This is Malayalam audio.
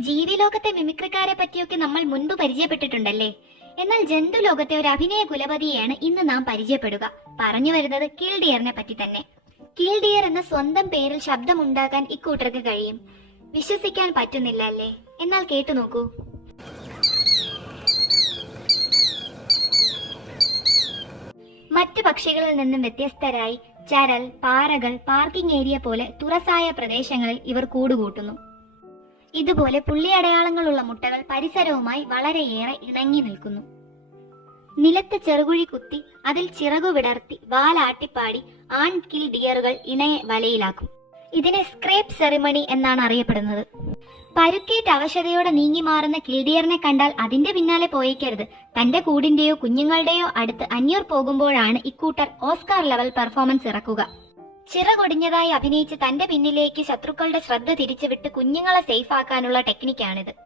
ജീവിലോകത്തെ മിമിക്രിക്കാരെ പറ്റിയൊക്കെ നമ്മൾ മുൻപ് പരിചയപ്പെട്ടിട്ടുണ്ടല്ലേ. എന്നാൽ ജന്തുലോകത്തെ ഒരു അഭിനയ കുലപതിയെയാണ് ഇന്ന് നാം പരിചയപ്പെടുക. പറഞ്ഞു വരുന്നത് കിൽഡിയറിനെ പറ്റി തന്നെ. കിൽഡിയർ എന്ന സ്വന്തം പേരിൽ ശബ്ദമുണ്ടാക്കാൻ ഇക്കൂട്ടർക്ക് കഴിയും. വിശ്വസിക്കാൻ പറ്റുന്നില്ല അല്ലേ? എന്നാൽ കേട്ടു നോക്കൂ. മറ്റു പക്ഷികളിൽ നിന്നും വ്യത്യസ്തരായി ചരൽ, പാറകൾ, പാർക്കിംഗ് ഏരിയ പോലെ തുറസായ പ്രദേശങ്ങളിൽ ഇവർ കൂടുകൂട്ടുന്നു. ഇതുപോലെ പുള്ളിയടയാളങ്ങളുള്ള മുട്ടകൾ പരിസരവുമായി വളരെയേറെ ഇണങ്ങി നിൽക്കുന്നു. നിലത്ത് ചെറുകുഴി കുത്തി അതിൽ ചിറകു വിടർത്തി വാലാട്ടിപ്പാടി ആൺ കിൽ ഡിയറുകൾ ഇണയെ വലയിലാക്കും. ഇതിനെ സ്ക്രേപ്പ് സെറിമണി എന്നാണ് അറിയപ്പെടുന്നത്. പരുക്കേറ്റ് അവശതയോടെ നീങ്ങി മാറുന്ന കിൽഡിയറിനെ കണ്ടാൽ അതിന്റെ പിന്നാലെ പോയേക്കരുത്. തന്റെ കൂടിന്റെയോ കുഞ്ഞുങ്ങളുടെയോ അടുത്ത് അന്യർ പോകുമ്പോഴാണ് ഇക്കൂട്ടർ ഓസ്കാർ ലെവൽ പെർഫോമൻസ് ഇറക്കുക. ചിറകൊടിഞ്ഞതായി അഭിനയിച്ച് തന്റെ പിന്നിലേക്ക് ശത്രുക്കളുടെ ശ്രദ്ധ തിരിച്ചുവിട്ട് കുഞ്ഞുങ്ങളെ സേഫ് ആക്കാനുള്ള ടെക്നിക്കാണിത്.